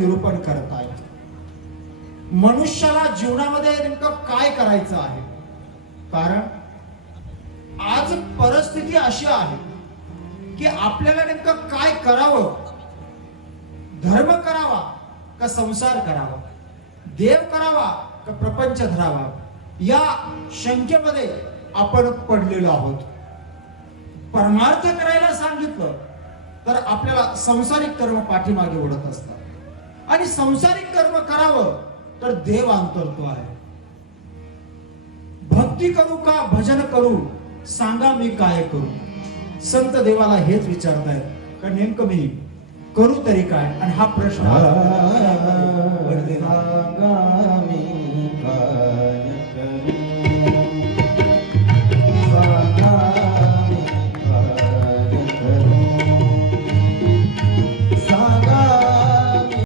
निरूपण करताय मनुष्याला जीवनामध्ये नेमकं काय करायचं आहे. कारण आज परिस्थिती अशी आहे की आपल्याला नेमकं काय करावं, धर्म करावा का संसार करावा, देव करावा का प्रपंच धरावा, या शंकेमध्ये आपण पडलेलो आहोत. परमार्थ करायला सांगितलं तर आपल्याला संसारिक कर्म पाठीमागे ओढत असतात आणि संसारिक कर्म करावं तर देव अंतरतो आहे. भक्ती करू का भजन करू, सांगा मी काय करू. संत देवाला हेच विचारतायत का नेमकं मी करू तरी काय. आणि हा प्रश्न